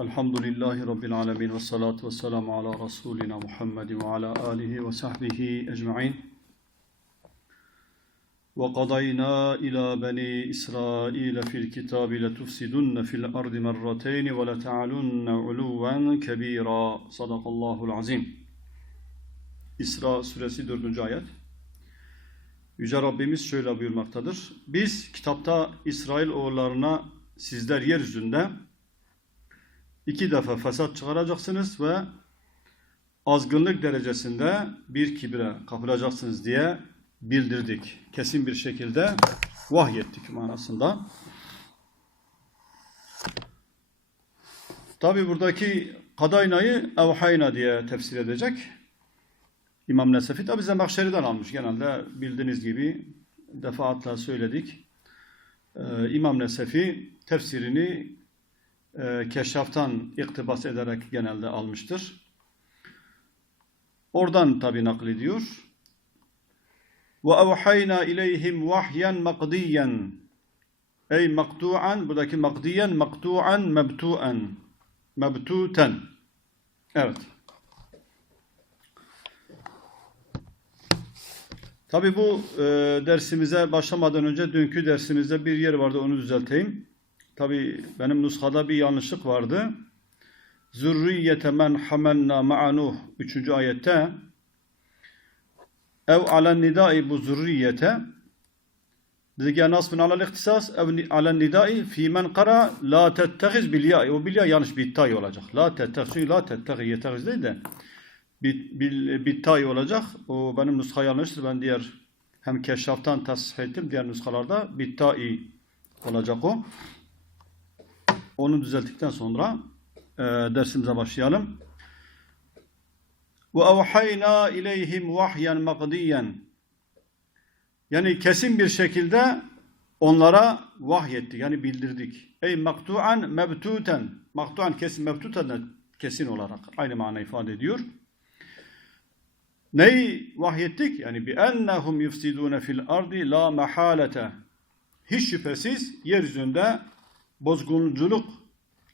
Elhamdülillahi Rabbil alemin ve salatu ve selamu ala Resulina Muhammedin ve ala alihi ve sahbihi ecma'in. وقضينا إلى بني إسرائيل في الكتاب لتفسدن في الأرض مرتين ولتعلن علوا كبيرا صدق الله العظيم İsra suresi 4. ayet Yüce Rabbimiz şöyle buyurmaktadır. Biz kitapta İsrail oğullarına sizler yeryüzünde iki defa fesat çıkaracaksınız ve azgınlık derecesinde bir kibre kapılacaksınız diye bildirdik. Kesin bir şekilde vahyettik manasında. Tabi buradaki kadaynayı evhayna diye tefsir edecek. İmam Nesefi tabi Zemahşeri'den almış. Genelde bildiğiniz gibi defaatla söyledik. Ee, İmam Nesefi tefsirini e, keşraftan iktibas ederek genelde almıştır. Oradan tabi naklediyor. Ve evhayna ileyhim vahyen makdiyen. Ey maktu'an, buradaki makdiyen, maktu'an, mebtu'an. Mebtuten. Evet. Tabi bu e, dersimize başlamadan önce dünkü dersimizde bir yer vardı onu düzelteyim. Tabi benim nuskada bir yanlışlık vardı. Zürriyete men hamelna ma'anuh 3. ayette ev alen nidai bu zürriyete dedik ya nasbın alel ihtisas ev alen nidai fi men kara la tettehiz bil ya o bil ya yanlış bir tay olacak. La tettehiz çünkü la tettehiz yetehiz değil de bir, bir, bir tay olacak. O benim nuska yanlıştır. Ben diğer hem keşraftan tasih ettim. Diğer nuskalarda bir tay olacak o. Onu düzelttikten sonra e, dersimize başlayalım. Ve evhayna ileyhim vahyen makdiyen. Yani kesin bir şekilde onlara vahyettik. Yani bildirdik. Ey maktu'an mebtuten. Maktu'an kesin mebtuten kesin olarak aynı mana ifade ediyor. Neyi vahyettik? Yani bi ennehum yufsidune fil ardi la mahalete. Hiç şüphesiz yeryüzünde bozgunculuk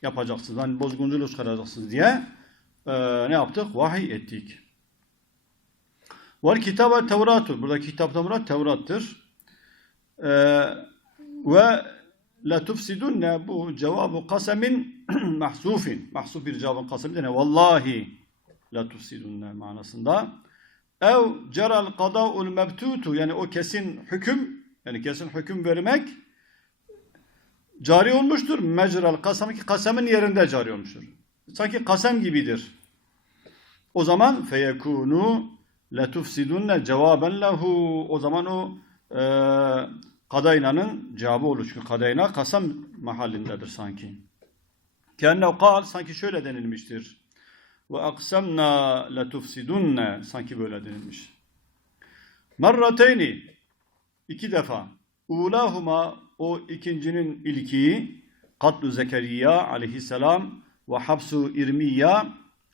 yapacaksınız. Hani bozgunculuk çıkaracaksınız diye e, ne yaptık? Vahiy ettik. Var kitaba Tevrat'tur. Burada kitap Tevrat Tevrat'tır. E, ve la tufsidunne bu cevabı kasemin mahsufin. Mahsuf bir cevabın kasemi ne? Vallahi la tufsidunne manasında. Ev ceral kada'ul mebtutu yani o kesin hüküm yani kesin hüküm vermek cari olmuştur. Mecral kasam ki kasemin yerinde cari olmuştur. Sanki kasem gibidir. O zaman feyekunu letufsidunne cevaben lehu o zaman o e, kadaynanın cevabı olur. Çünkü kadayna kasam mahallindedir sanki. Kenne kal sanki şöyle denilmiştir. Ve aksamna letufsidunne sanki böyle denilmiş. Merrateyni iki defa. Ulahuma o ikincinin ilkiyi katlu Zekeriya aleyhisselam ve hapsu İrmiya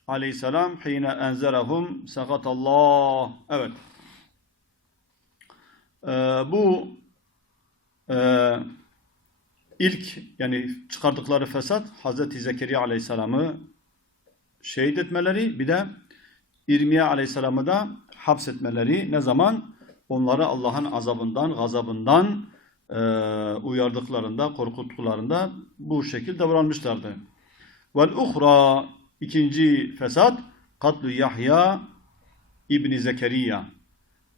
aleyhisselam hine enzerahum sakatallah. Evet. Ee, bu e, ilk yani çıkardıkları fesat Hazreti Zekeriya aleyhisselamı şehit etmeleri bir de İrmiye aleyhisselamı da hapsetmeleri ne zaman? Onları Allah'ın azabından, gazabından uyardıklarında, korkuttuklarında bu şekilde davranmışlardı. Vel uhra ikinci fesat katlu Yahya İbni Zekeriya.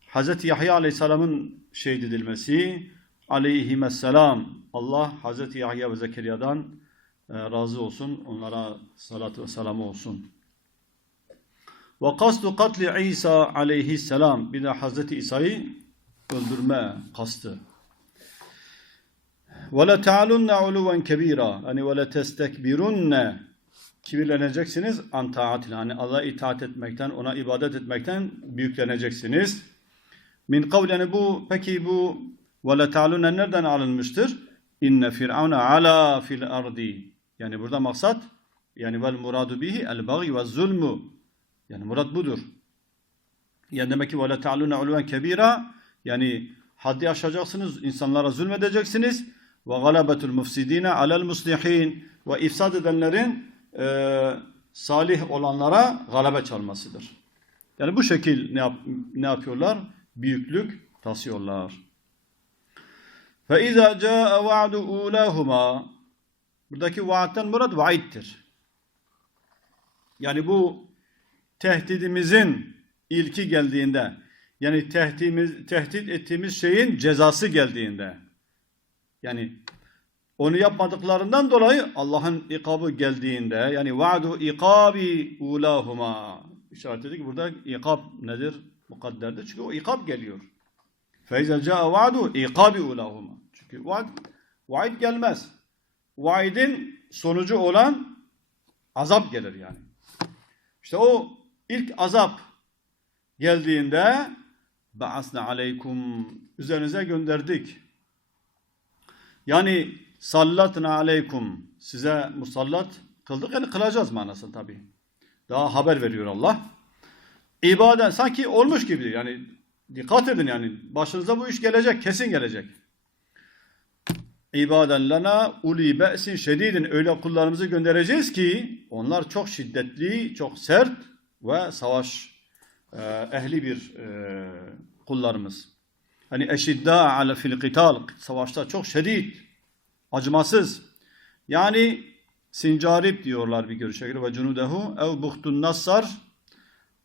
Hazreti Yahya aleyhisselamın şehit edilmesi aleyhisselam Allah Hazreti Yahya ve Zekeriya'dan e, razı olsun. Onlara salatü ve selamı olsun. Ve kasdu katli İsa aleyhisselam. Bir de Hazreti İsa'yı öldürme kastı. Ve le te'alunne uluven kebira. Hani ve le testekbirunne. Kibirleneceksiniz an taatil. Hani Allah'a itaat etmekten, ona ibadet etmekten büyükleneceksiniz. Min kavleni bu, peki bu ve le te'alunne nereden alınmıştır? İnne firavuna ala fil ardi. Yani burada maksat yani vel muradu bihi el bagi ve zulmu. Yani murad budur. Yani demek ki ve le te'alunne uluven kebira yani haddi aşacaksınız, insanlara zulmedeceksiniz ve galabetul mufsidine alel muslihin ve ifsad edenlerin e, salih olanlara galebe çalmasıdır. Yani bu şekil ne, yap, ne yapıyorlar? Büyüklük tasıyorlar. فَاِذَا جَاءَ وَعْدُ اُولَاهُمَا Buradaki vaadden murad vaiddir. Yani bu tehdidimizin ilki geldiğinde, yani tehditimiz, tehdit ettiğimiz şeyin cezası geldiğinde, yani onu yapmadıklarından dolayı Allah'ın ikabı geldiğinde, yani vaadu ikabi ulahuma işaret edik. Burada ikab nedir? Mukadderdir. Çünkü o ikab geliyor. Feyze ca'a vaadu ikabi ulahuma. Çünkü vaad, vaid gelmez. Vaidin sonucu olan azap gelir yani. İşte o ilk azap geldiğinde ba'asna aleykum üzerinize gönderdik. Yani sallatna aleykum size musallat kıldık yani kılacağız manasını tabi. Daha haber veriyor Allah. İbadet sanki olmuş gibi yani dikkat edin yani başınıza bu iş gelecek kesin gelecek. İbaden lana uli be'sin şedidin öyle kullarımızı göndereceğiz ki onlar çok şiddetli, çok sert ve savaş e, ehli bir e, kullarımız. Hani eşidda ala fil qital savaşta çok şiddet, acımasız. Yani sincarip diyorlar bir görüşe göre ve cunudehu ev buhtun nassar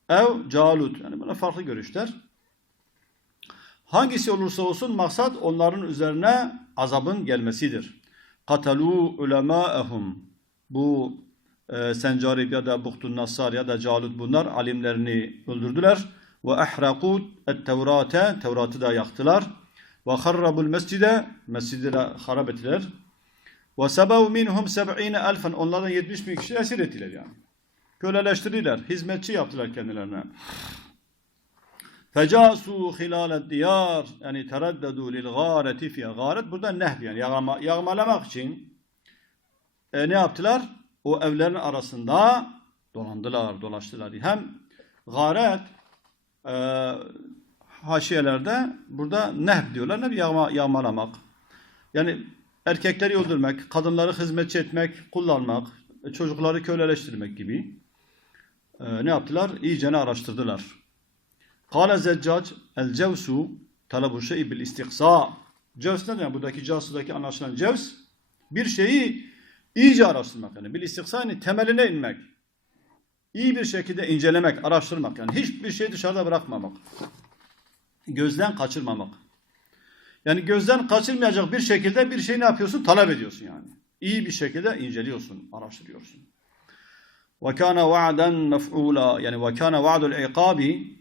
ev calut. Yani buna farklı görüşler. Hangisi olursa olsun maksat onların üzerine azabın gelmesidir. Katalu ulemâehum. Bu e, Sencarib ya da Buhtun Nassar ya da Calut bunlar alimlerini öldürdüler. Ve ahrakû et-Tevrate. Tevrat'ı da yaktılar. Ve harrabul mescide. Mescidi de harap ettiler. Ve sebev minhum seb'ine elfen. Onlardan 70 bin kişi esir ettiler yani. Köleleştirdiler. Hizmetçi yaptılar kendilerine. Fecasu hilal diyar yani teraddedu lil gâreti fiye. Gâret burada nehl yani yağma, yağmalamak için e, ne yaptılar? O evlerin arasında dolandılar, dolaştılar. Hem gâret e, haşiyelerde burada nehb diyorlar. Ne bir yağma, yağmalamak. Yani erkekleri öldürmek, kadınları hizmetçi etmek, kullanmak, e, çocukları köleleştirmek gibi e, ne yaptılar? İyicene araştırdılar. Kale Zeccac el cevsu talabu şey'i bil istiksa. Cevs ne demek? Buradaki casudaki anlaşılan cevs bir şeyi iyice araştırmak yani. Bil istiksa yani temeline inmek. İyi bir şekilde incelemek, araştırmak yani. Hiçbir şey dışarıda bırakmamak. Gözden kaçırmamak. Yani gözden kaçırmayacak bir şekilde bir şey ne yapıyorsun? Talep ediyorsun yani. İyi bir şekilde inceliyorsun, araştırıyorsun. Kana va'den mef'ula yani kana va'dul iqabi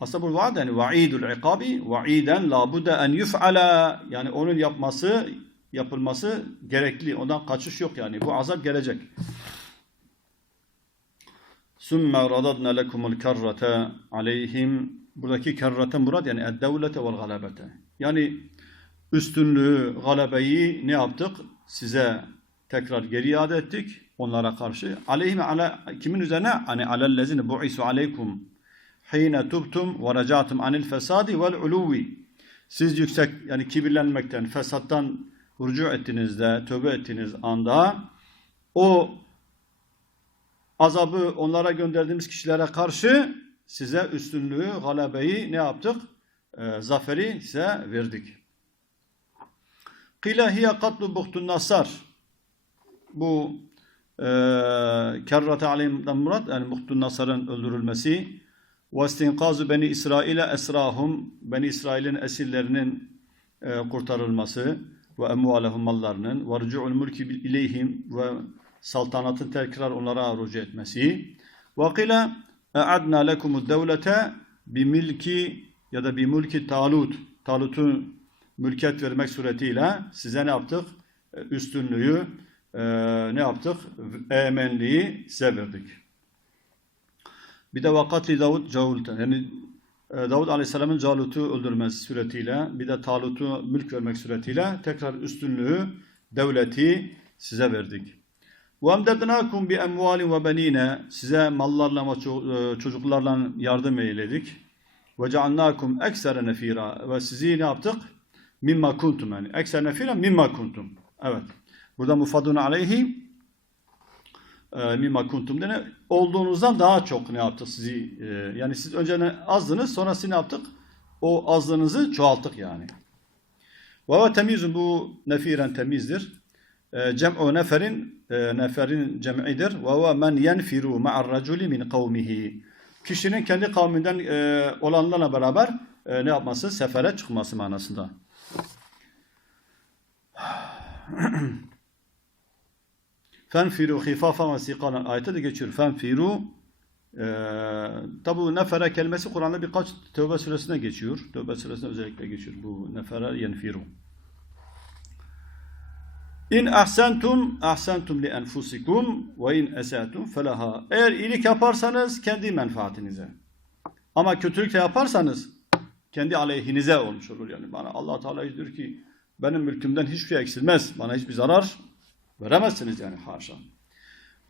aslında bu vaad yani ikabi va'iden la budde en yuf'ala yani onun yapması yapılması gerekli. Ondan kaçış yok yani. Bu azap gelecek. Sümme radadna lekumul kerrete aleyhim buradaki kerrete murad yani ed-devlete vel galabete. Yani üstünlüğü, galabeyi ne yaptık? Size tekrar geri iade ettik onlara karşı. Aleyhim ala kimin üzerine? Hani alellezine bu'isu aleykum hine tubtum ve recatum anil fesadi vel uluvi. Siz yüksek yani kibirlenmekten, fesattan rucu ettiğinizde, tövbe ettiğiniz anda o azabı onlara gönderdiğimiz kişilere karşı size üstünlüğü, galabeyi ne yaptık? E, zaferi size verdik. Kile hiye katlu buhtun nasar. Bu e, kerrate aleyhimden murat yani buhtun nasarın öldürülmesi ve istinkazu beni İsrail'e esrahum beni İsrail'in esirlerinin e, kurtarılması ve emvalehum mallarının ve rücu'ul mülki ileyhim ve saltanatın tekrar onlara rücu etmesi ve kile e'adna lekumud devlete bi milki ya da bi mulki talut talutu mülket vermek suretiyle size ne yaptık? E, üstünlüğü e, ne yaptık? Emenliği size verdik. Bir de vakatli Davud Cavul'ta. Yani e, Davud Aleyhisselam'ın Calut'u öldürmesi suretiyle bir de Talut'u mülk vermek suretiyle tekrar üstünlüğü, devleti size verdik. وَاَمْدَدْنَاكُمْ بِاَمْوَالٍ وَبَن۪ينَ Size mallarla ve çocuklarla yardım eyledik. وَجَعَلْنَاكُمْ اَكْسَرَ nefira Ve sizi ne yaptık? Mimma kuntum yani. Ekser nefira mimma kuntum. Evet. Burada mufadun aleyhi e, mimma kuntum dene olduğunuzdan daha çok ne yaptık sizi e, yani siz önce ne azdınız sonra siz ne yaptık? O azlığınızı çoğalttık yani. Ve ve temizun bu nefiren temizdir. E, Cem'u neferin e, neferin cem'idir. Ve ve men yenfiru ma'ar raculi min kavmihi. Kişinin kendi kavminden e, olanlarla beraber e, ne yapması? Sefere çıkması manasında. Fenfiru hifafen ve sikalan ayette de geçiyor. Fenfiru e, tabi bu nefere kelimesi Kur'an'da birkaç Tevbe suresinde geçiyor. Tevbe suresinde özellikle geçiyor. Bu nefere yenfiru. İn ahsentum ahsentum li enfusikum ve in esatum felaha. Eğer iyilik yaparsanız kendi menfaatinize. Ama kötülük de yaparsanız kendi aleyhinize olmuş olur yani. Bana Allah Teala diyor ki benim mülkümden hiçbir şey eksilmez. Bana hiçbir zarar veremezsiniz yani haşa.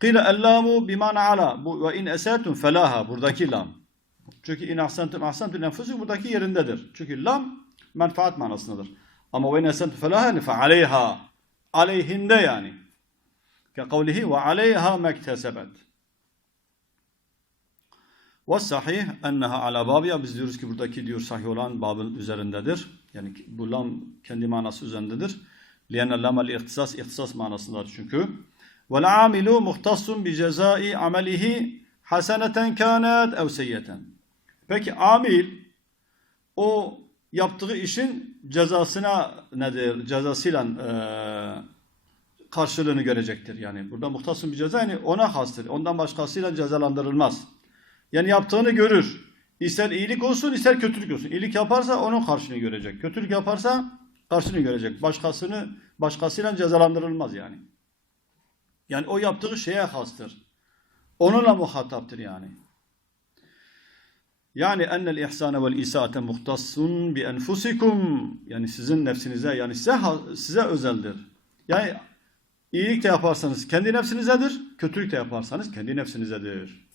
Kile ellamu bimana ala. Bu ve in esatum felaha buradaki lam. Çünkü in ahsentum ahsentum enfusikum buradaki yerindedir. Çünkü lam menfaat manasındadır. Ama ve in esatum felaha fe aleyha aleyhinde yani. Ke kavlihi ve aleyha mektesebet. Ve sahih enneha ala babiya biz diyoruz ki buradaki diyor sahih olan babın üzerindedir. Yani bu lam kendi manası üzerindedir. Liyenne lam el ihtisas ihtisas manasındadır çünkü. Vel amilu muhtassun bi cezai amelihi haseneten kânet ev seyyeten. Peki amil o yaptığı işin cezasına nedir? Cezasıyla e, karşılığını görecektir. Yani burada muhtasın bir ceza yani ona hastır. Ondan başkasıyla cezalandırılmaz. Yani yaptığını görür. İster iyilik olsun ister kötülük olsun. İyilik yaparsa onun karşılığını görecek. Kötülük yaparsa karşılığını görecek. Başkasını başkasıyla cezalandırılmaz yani. Yani o yaptığı şeye hastır. Onunla muhataptır yani. Yani ennel ihsane vel isaate muhtassun bi enfusikum. Yani sizin nefsinize yani size size özeldir. Yani iyilik de yaparsanız kendi nefsinizedir, kötülük de yaparsanız kendi nefsinizedir.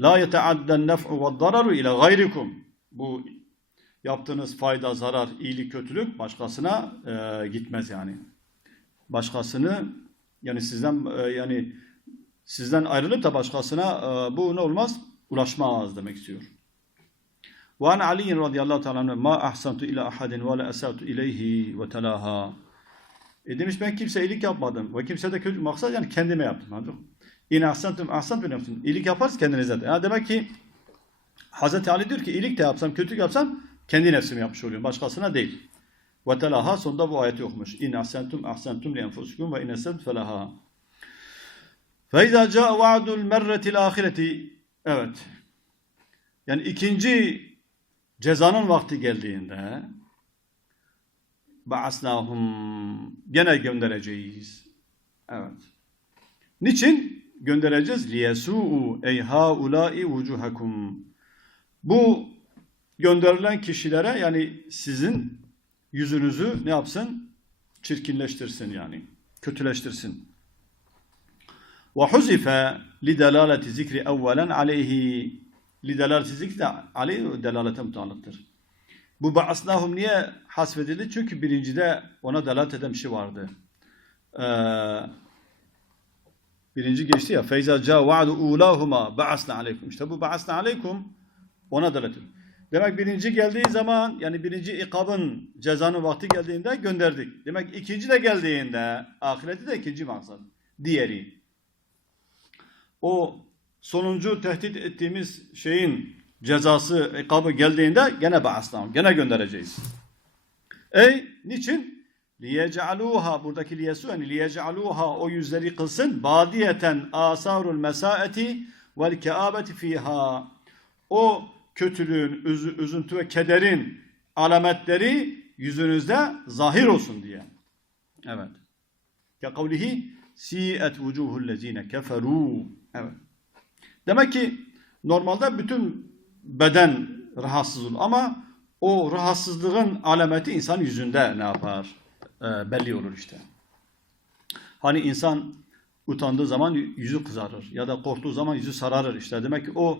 La yeteadden nef'u ve dararu ile gayrikum. Bu yaptığınız fayda, zarar, iyilik, kötülük başkasına e, gitmez yani. Başkasını yani sizden e, yani sizden ayrılıp da başkasına e, bu ne olmaz? Ulaşmaz demek istiyor. Ve an Ali radıyallahu teala ma ahsantu ila ahadin ve la esatu ileyhi ve telaha. E demiş ben kimseye iyilik yapmadım ve kimse de kötü maksat yani kendime yaptım. Anladın mı? İn ahsantum ahsantum nefsin. İyilik yaparız kendinize de. Yani demek ki Hazreti Ali diyor ki iyilik de yapsam, kötülük yapsam kendi nefsime yapmış oluyorum. Başkasına değil. Ve telaha sonunda bu ayeti okumuş. İn ahsantum ahsantum li enfusikum ve in esatum felaha. Fe izâ câ va'dul merretil ahireti. Evet. Yani ikinci cezanın vakti geldiğinde ba'asnahum gene göndereceğiz. Evet. Niçin? Göndereceğiz. Liyesu'u ey haulâi vucuhakum. Bu gönderilen kişilere yani sizin yüzünüzü ne yapsın? Çirkinleştirsin yani. Kötüleştirsin. Ve huzife li delaleti zikri evvelen aleyhi li delaleti zikri aleyhi delalete mutallıktır. Bu ba'asnahum niye hasfedildi? Çünkü birincide ona delalet eden bir şey vardı. Ee, birinci geçti ya. Feyza ca va'du ulahuma ba'asna aleykum. İşte bu ba'asna aleykum ona delalet ediyor. Demek birinci geldiği zaman yani birinci ikabın cezanın vakti geldiğinde gönderdik. Demek ikinci de geldiğinde ahireti de ikinci maksat. Diğeri. O sonuncu tehdit ettiğimiz şeyin cezası, ikabı geldiğinde gene ba'asnahum. Gene göndereceğiz. Ey niçin? liyec'aluha buradaki liyesu yani liyec'aluha o yüzleri kılsın badiyeten asarul mesaeti vel keabeti fiha o kötülüğün, üzü, üzüntü ve kederin alametleri yüzünüzde zahir olsun diye. Evet. Ke kavlihi si'et vucuhul lezine keferu. Evet. Demek ki normalde bütün beden rahatsız olur ama o rahatsızlığın alameti insan yüzünde ne yapar? Ee, belli olur işte. Hani insan utandığı zaman yüzü kızarır ya da korktuğu zaman yüzü sararır işte. Demek ki o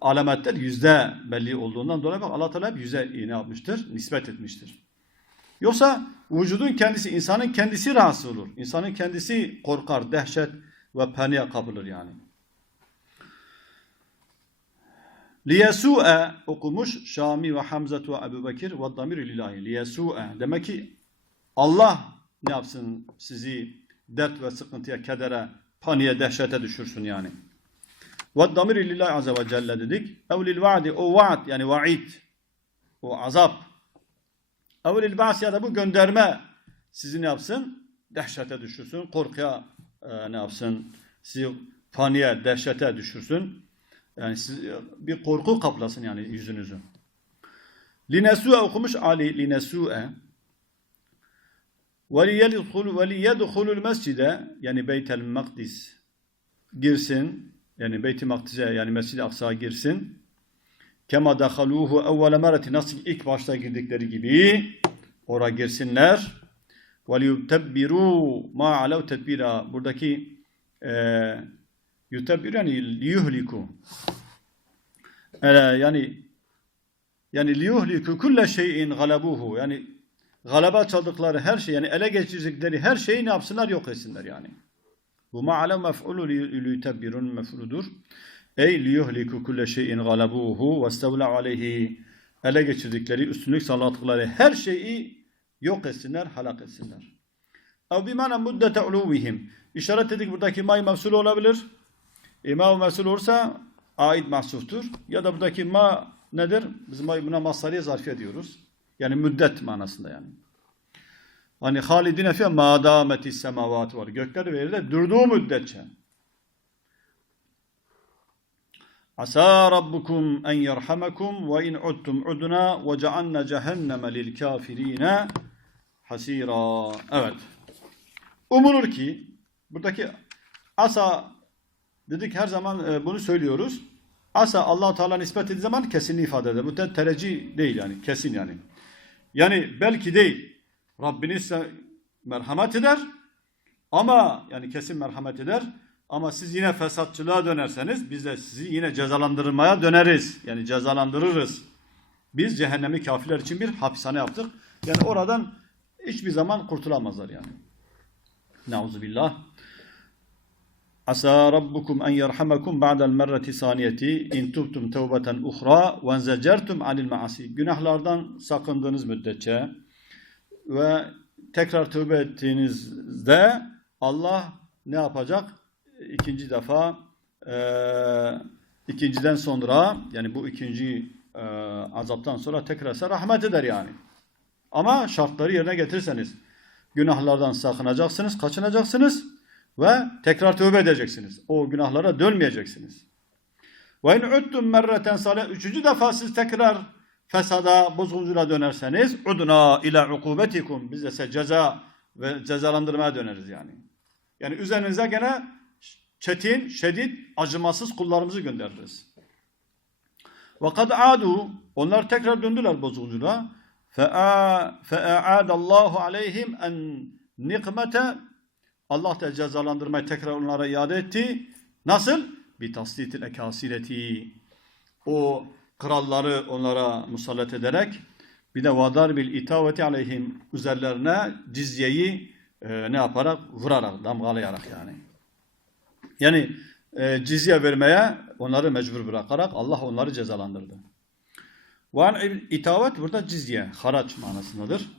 alametler yüzde belli olduğundan dolayı bak Allah Teala hep yüze ne yapmıştır? Nispet etmiştir. Yoksa vücudun kendisi, insanın kendisi rahatsız olur. İnsanın kendisi korkar, dehşet, ve paniğe kapılır yani. Liyesu'e okumuş Şami ve Hamza ve Ebu Bekir ve damir lillahi. Liyesu'e. Demek ki Allah ne yapsın sizi dert ve sıkıntıya, kedere, paniğe, dehşete düşürsün yani. Ve damir lillahi azze ve celle dedik. Ev lil vaadi o vaad yani vaid. O azap. Ev lil ba'si ya da bu gönderme sizi ne yapsın? Dehşete düşürsün. Korkuya e, ne yapsın? Sizi paniğe, dehşete düşürsün. Yani siz e, bir korku kaplasın yani yüzünüzü. Linesue okumuş Ali linesue. Ve liyedhulul mescide yani Beytel Makdis girsin. Yani Beyt-i Makdis'e yani Mescid-i Aksa'ya girsin. Kema dakhaluhu evvele mereti nasıl ilk başta girdikleri gibi ora girsinler. Ve liyutebbiru ma alev tedbira. Buradaki eee yutebbir yani liyuhliku e, yani yani liyuhliku kulle şeyin galabuhu yani galaba çaldıkları her şey yani ele geçirdikleri her şeyi ne yapsınlar yok etsinler yani. Bu ma'ale mef'ulu liyutebbirun mef'uludur. Ey liyuhliku kulle şeyin galabuhu ve stevla aleyhi ele geçirdikleri, üstünlük sağladıkları her şeyi yok etsinler, halak etsinler. Ev bimana muddete uluvihim. İşaret dedik buradaki may mevsul olabilir. İma mevsul olursa ait mahsuftur. Ya da buradaki ma nedir? Biz buna masariye zarfiye diyoruz. Yani müddet manasında yani. Hani halidine fiye madameti semavat var. Gökler ve yerde durduğu müddetçe. Asa rabbukum en yerhamekum ve in udtum udna ve cealna cehenneme lil kafirine hasira. Evet. Umulur ki buradaki asa dedik her zaman e, bunu söylüyoruz. Asa Allah Teala nispet ettiği zaman kesinliği ifade eder. Bu te tereci değil yani kesin yani. Yani belki değil. Rabbiniz merhamet eder ama yani kesin merhamet eder ama siz yine fesatçılığa dönerseniz biz de sizi yine cezalandırmaya döneriz. Yani cezalandırırız. Biz cehennemi kafirler için bir hapishane yaptık. Yani oradan hiçbir zaman kurtulamazlar yani. Nauzubillah. Asa rabbukum en yerhamakum ba'del merreti saniyeti in tubtum tevbeten uhra ve enzecertum anil maasi. Günahlardan sakındığınız müddetçe ve tekrar tövbe ettiğinizde Allah ne yapacak? İkinci defa e, ikinciden sonra yani bu ikinci e, azaptan sonra tekrar size rahmet eder yani. Ama şartları yerine getirirseniz günahlardan sakınacaksınız, kaçınacaksınız ve tekrar tövbe edeceksiniz. O günahlara dönmeyeceksiniz. Ve in uttum merreten sale. Üçüncü defa siz tekrar fesada, bozgunculuğa dönerseniz udna ila ukubetikum. Biz de size ceza ve cezalandırmaya döneriz yani. Yani üzerinize gene çetin, şedid, acımasız kullarımızı göndeririz. Ve kad adu. Onlar tekrar döndüler bozgunculuğa. Fe'a'adallahu aleyhim en nikmete Allah da cezalandırmayı tekrar onlara iade etti. Nasıl? Bir tasditil ekasireti. O kralları onlara musallat ederek bir de vadar bil itaveti aleyhim üzerlerine cizyeyi e, ne yaparak vurarak damgalayarak yani. Yani e, cizye vermeye onları mecbur bırakarak Allah onları cezalandırdı. Van itavet burada cizye, haraç manasındadır.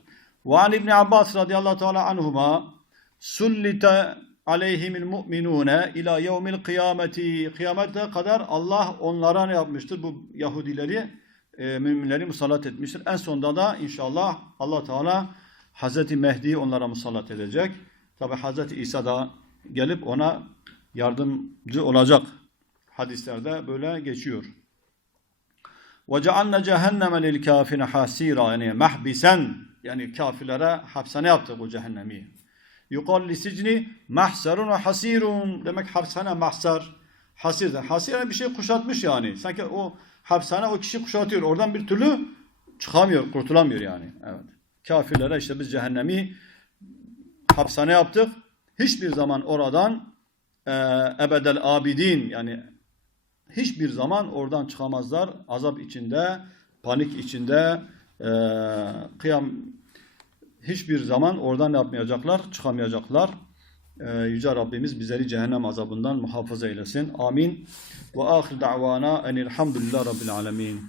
Van İbn Abbas radıyallahu teala anhuma sullite aleyhimil mu'minune ila yevmil kıyameti kıyamete kadar Allah onlara ne yapmıştır? Bu Yahudileri e, müminleri musallat etmiştir. En sonunda da inşallah Allah Teala Hazreti Mehdi'yi onlara musallat edecek. Tabi Hazreti İsa da gelip ona yardımcı olacak. Hadislerde böyle geçiyor. وَجَعَلْنَ جَهَنَّمَ لِلْكَافِرِ حَاسِيرًا Yani mahbisen yani kafirlere hapishane yaptık o cehennemi. Yukal li sicni mahsarun ve hasirun. Demek hapishane mahsar. Hasir. Hasir yani bir şey kuşatmış yani. Sanki o hapishane o kişi kuşatıyor. Oradan bir türlü çıkamıyor, kurtulamıyor yani. Evet. Kafirlere işte biz cehennemi hapishane yaptık. Hiçbir zaman oradan e, ebedel abidin yani hiçbir zaman oradan çıkamazlar. Azap içinde, panik içinde, e, kıyam hiçbir zaman oradan yapmayacaklar, çıkamayacaklar. Ee, Yüce Rabbimiz bizleri cehennem azabından muhafaza eylesin. Amin. Ve ahir da'vana enilhamdülillah rabbil alemin.